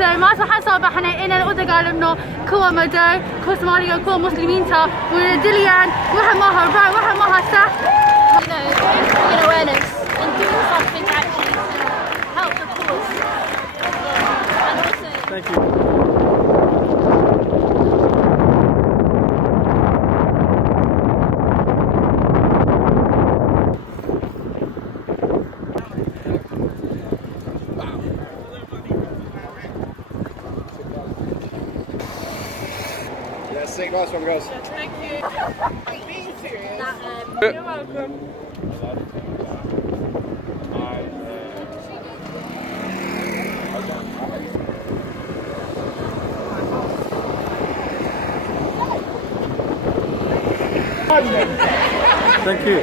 ما تحسب احنا إن الأدقالنا كوا مدار كوا سوماليا كوا مسلمين تا وندليان واحد ما هربان واحد ما هسه. Awareness and doing something actually to help the cause. Thank you. Yeah, sick, nice one, guys. Thank you. You're welcome. Thank you.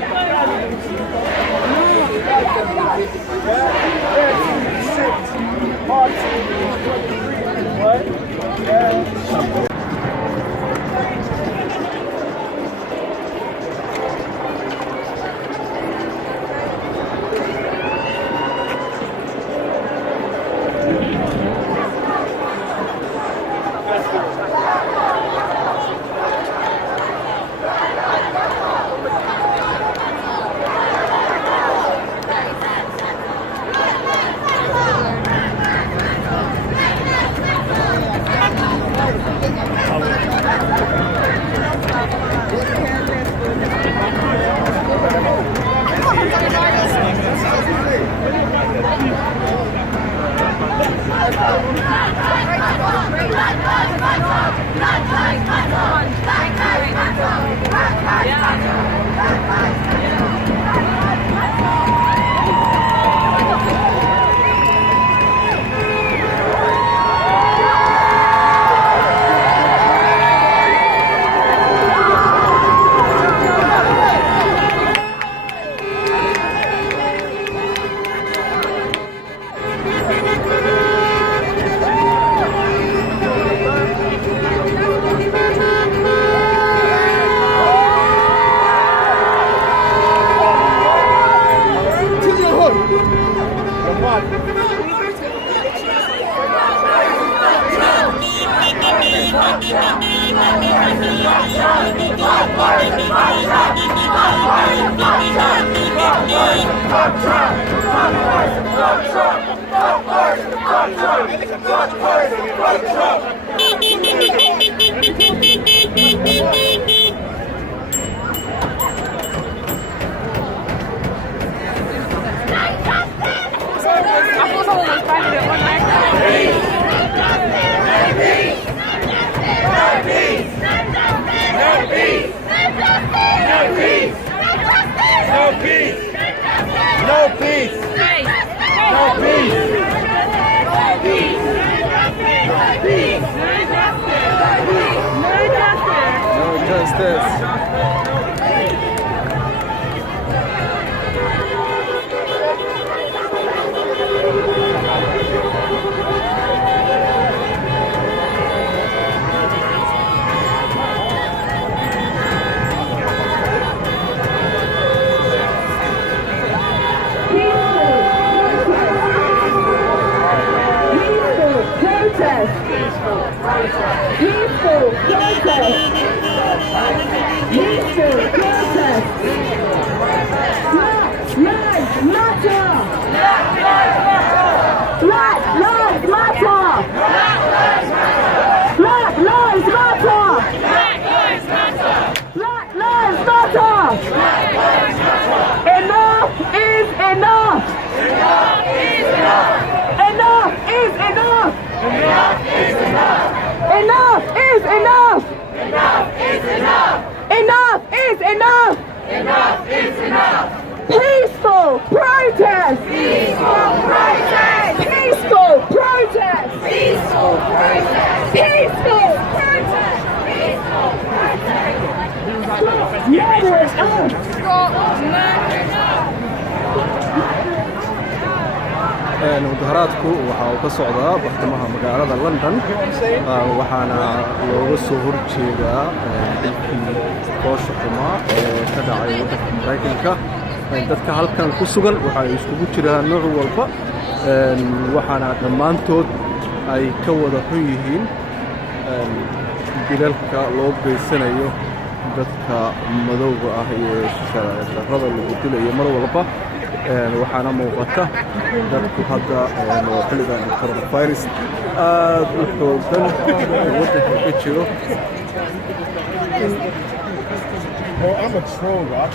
Peaceful protest! Peaceful protest! Peaceful protest! Peaceful protest! Peaceful protest! Peaceful protest! Murderers up! Murderers up! mudaharaadku waxa uu ka socdaa bartamaha magaalada London waxaana looga soo horjeedaa dilkii qorshe xumaa ee ka dhacay waddanka Mareykanka dadka halkan ku sugan waxa ay iskugu jiraan nooc walba waxaana dhammaantood ay ka wada xun yihiin dilalka loo geysanayo dadka madowga ah iyo sharciyada lagu dilayo mar walba waxaana muuqata dadku hadda xilligan coronavirus aad u xoogan waddanka ka jiro. Oh, I'm a troll, Rock.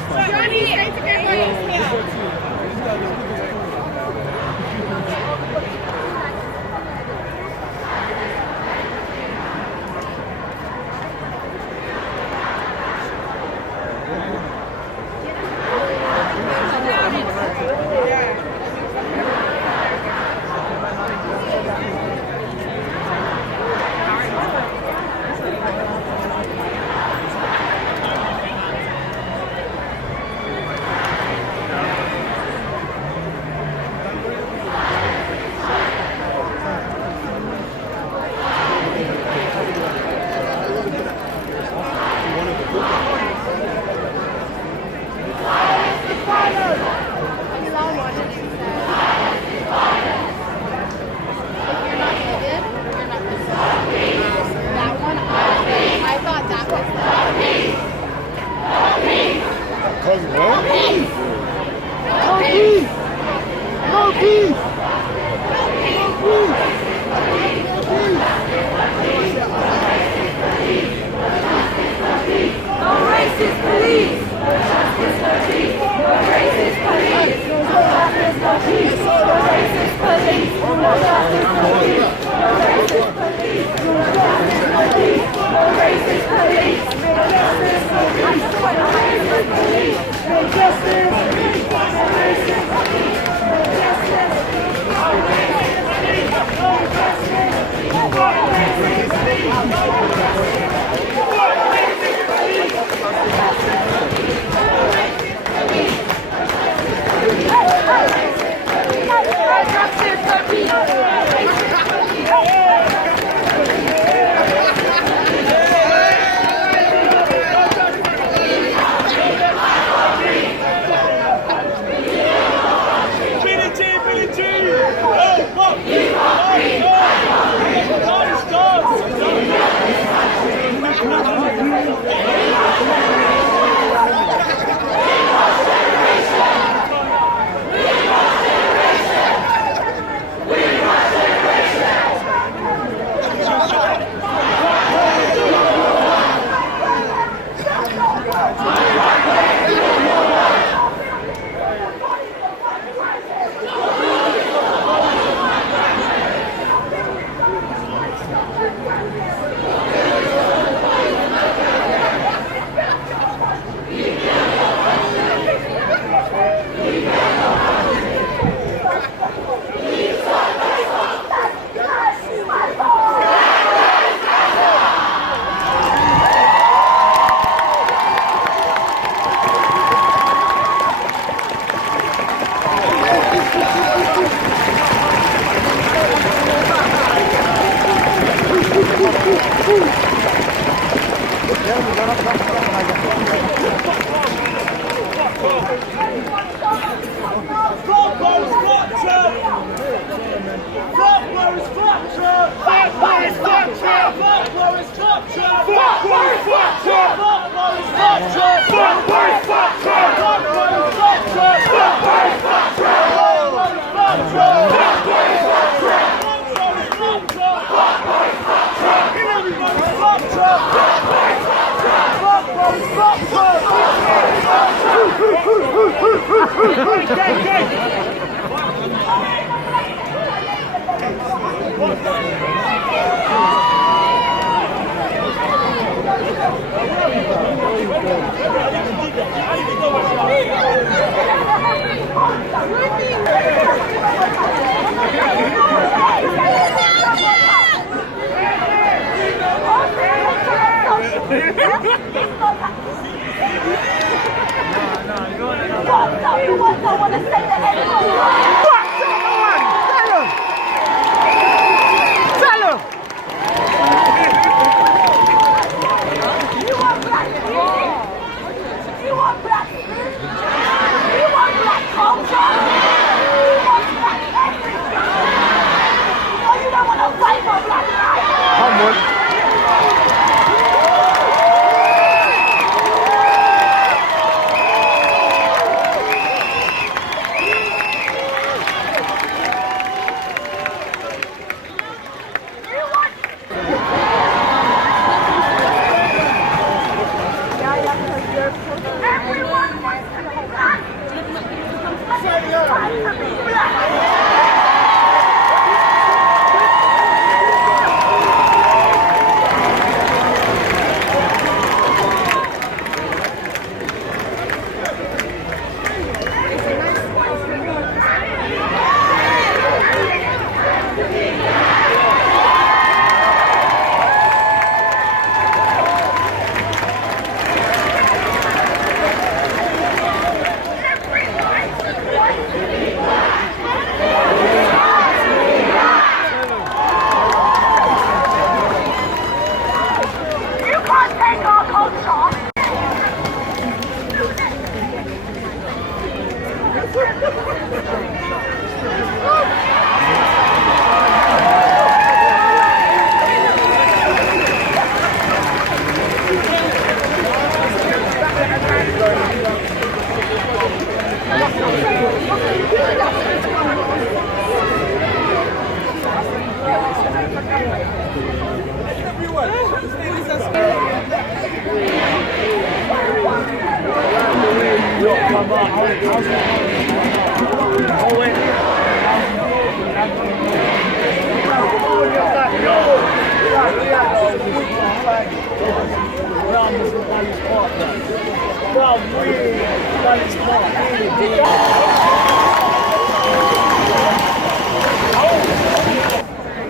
Tell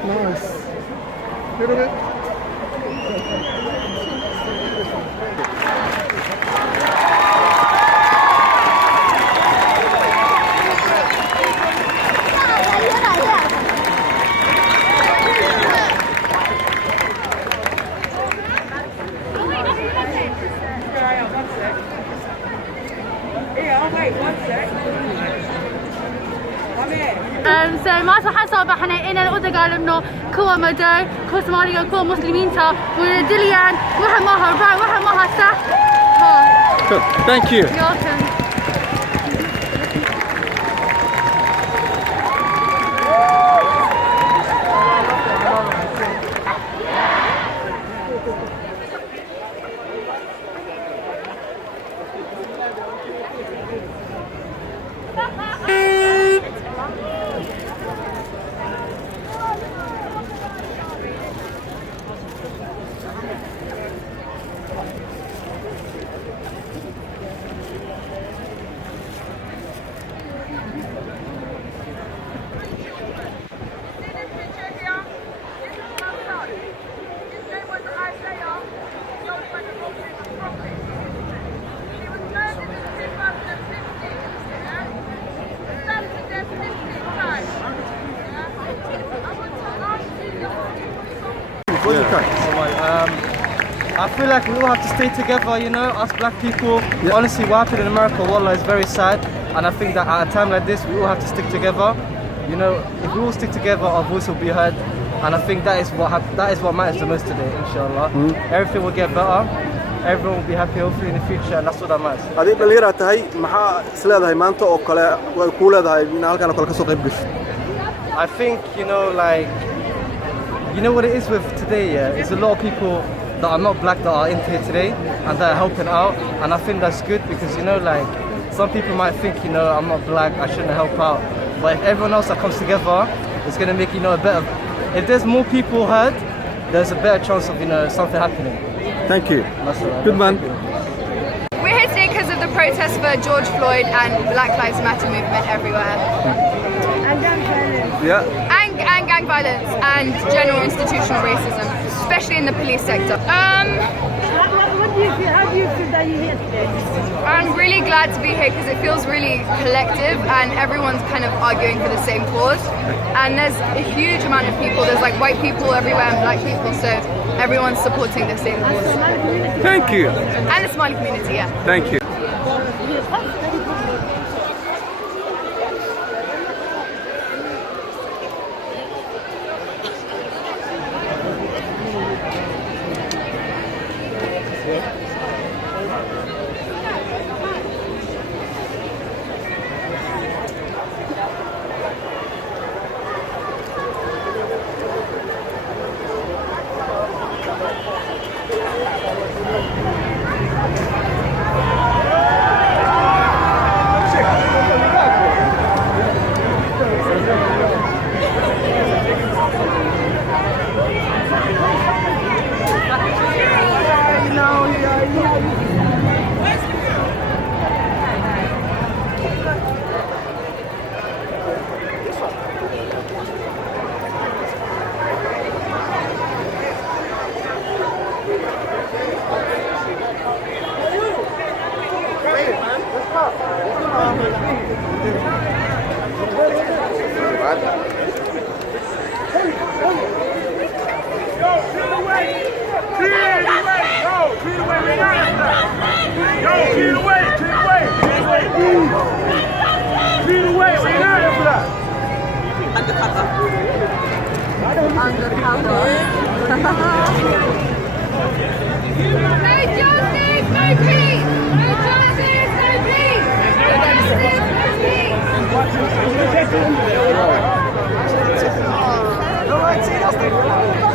Nice. Little bit. So maanta waxaan soo baxnay inaan u dagaalano kuwa madow kuwa Soomaaliga kuwa muslimiinta wayna dilayaan waxa ma aha right waxa ma aha sax Good. Thank you. You're welcome. What do you think? I feel like we all have to stay together, you know, us black people. Yeah. Honestly, what happened in America, wallah, is very sad. And I think that at a time like this, we all have to stick together. You know, if we all stick together, our voice will be heard. And I think that is what matters the most today, inshallah. Everything will get better. Everyone will be happy, hopefully, in the future, and that's what that matters. Adiga dhalinyaro tahay maxaa isleedahay maanta oo kale way ku leedahay in halkan oo kale ka soo qayb gasho? I think, you know, like, you know what it is with today, yeah? It's a lot of people that are not black that are in here today and that are helping out. And I think that's good because, you know, like, some people might think, you know, I'm not black, I shouldn't help out. But if everyone else that comes together, it's going to make, you know, a better... If there's more people heard, there's a better chance of, you know, something happening. Thank you. That's all right. Good man. We're here today because of the protest for George Floyd and Black Lives Matter movement everywhere. Yeah. And gang violence and general institutional racism, especially in the police sector. What do you feel? How do you feel that you're here today? I'm really glad to be here because it feels really collective and everyone's kind of arguing for the same cause. And there's a huge amount of people. There's like white people everywhere and black people, so everyone's supporting the same cause. Thank you. And the Somali community, yeah. Thank you. No justice, no peace! No justice, no peace! No justice, no peace!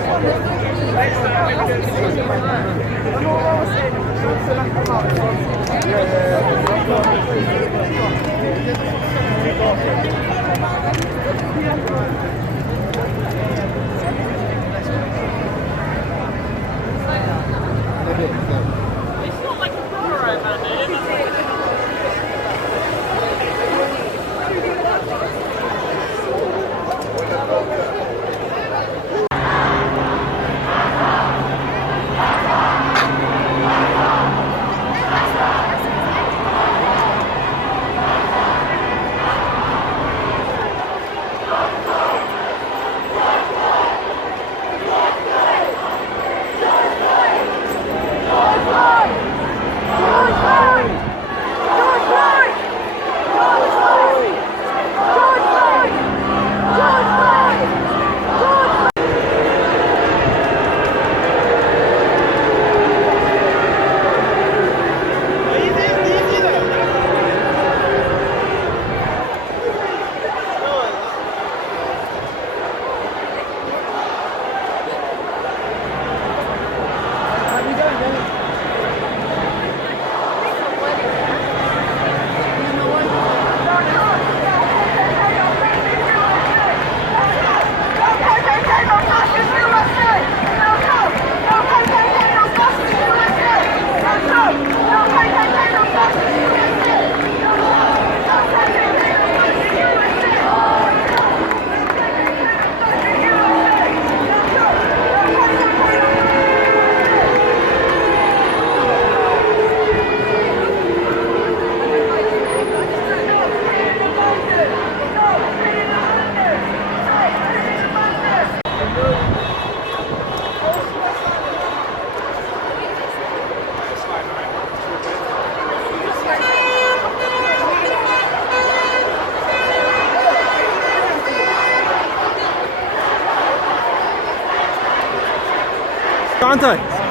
Gacantay.